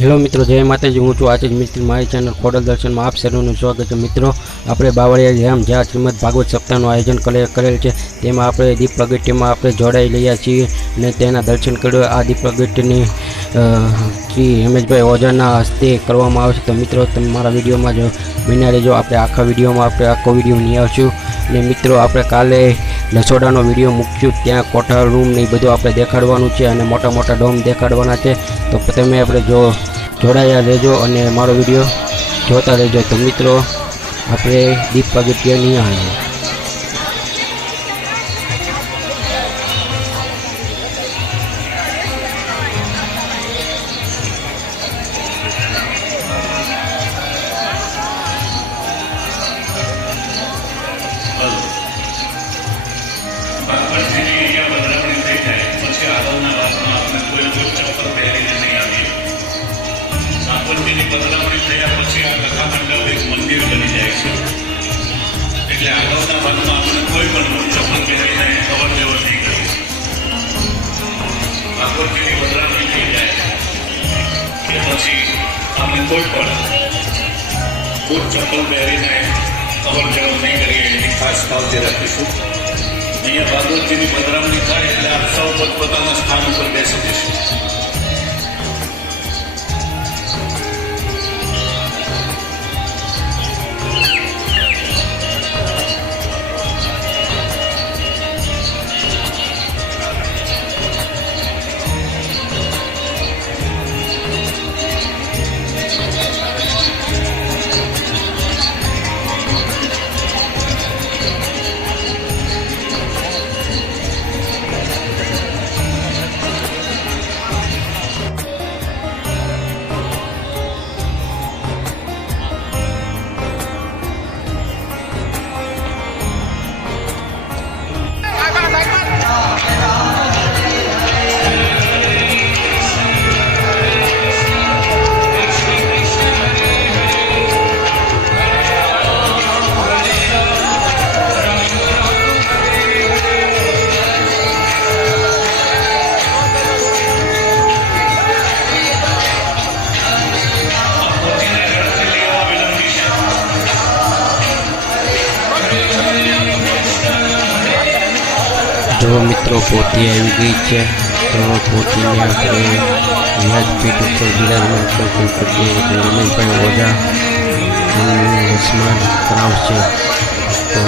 Hello મિત્રો, જય માતાજી. હું છું જ મિસ્ત્રી. મારી ચેનલ ખોડલ દર્શનમાં આપ સર્વનું સ્વાગત છે. મિત્રો, આપણે બાવળિયા ધામ જ્યાં શ્રીમદ ભાગવત સપ્તાહનું આયોજન કરે- કરેલ છે. તેમાં આપણે દીપ પ્રગટ્યમાં આપણે જોડાઈ રહ્યા છીએ અને તેના દર્શન કર્યો. આ દીપ પ્રગટ્યની શ્રી હેમેશભાઈ ઓઝાના હસ્તે કરવામાં આવે છે. તો મિત્રો, તમે મારા વિડીયોમાં જો બન્યા રહેજો. આપણે આખા વિડીયોમાં આપણે આખો વીડિયો નહીં આવશું અને મિત્રો, આપણે કાલે રસોડાનો વીડિયો મૂક્યું. ત્યાં કોઠા રૂમ ને એ બધું આપણે દેખાડવાનું છે અને મોટા મોટા ડોમ દેખાડવાના છે. તો તમે આપણે જો જોડાયા રહેજો અને મારો વીડિયો જોતા રહેજો. તો મિત્રો, આપણે દીપ પગથિયા નહીં આવીએ ઠાકોરજીની પધરામણી થયા પછી આ કથા એક મંદિર બની જાય છે. એટલે આગળના ભાગમાં આપણે કોઈ પણ ચપ્પલ પહેરીને અવર જવર નહીં કરી ઠાકોરજીની પધરામણી થઈ જાય. કે પછી આપણે કોઈ પણ બૂટ ચપ્પલ પહેરીને અવર જવર નહીં કરીએ, એની ખાસ કાળજી રાખીશું. અહીંયા ભાગવતજીની પધરામણી થાય એટલે આપ સૌ પોતપોતાના સ્થાન ઉપર બેસી જશે. જો મિત્રો પોતી આવી ગઈ છે, તો પોતીને આપણે વ્યાજપીઠ ઉપર બિરાજમાન કરશું કરીએ એટલે રમેશભાઈ ઓઝા સ્મરણ કરાવશે. તો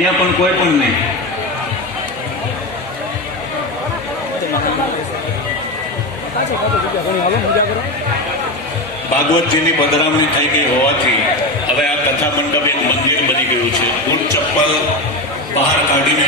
અહીંયા પણ કોઈ પણ નહીં. ભાગવતજીની પધરામણી થઈ ગઈ હોવાથી હવે આ કથા મંડપ એક મંદિર બની ગયું છે. બૂટ ચપ્પલ બહાર કાઢીને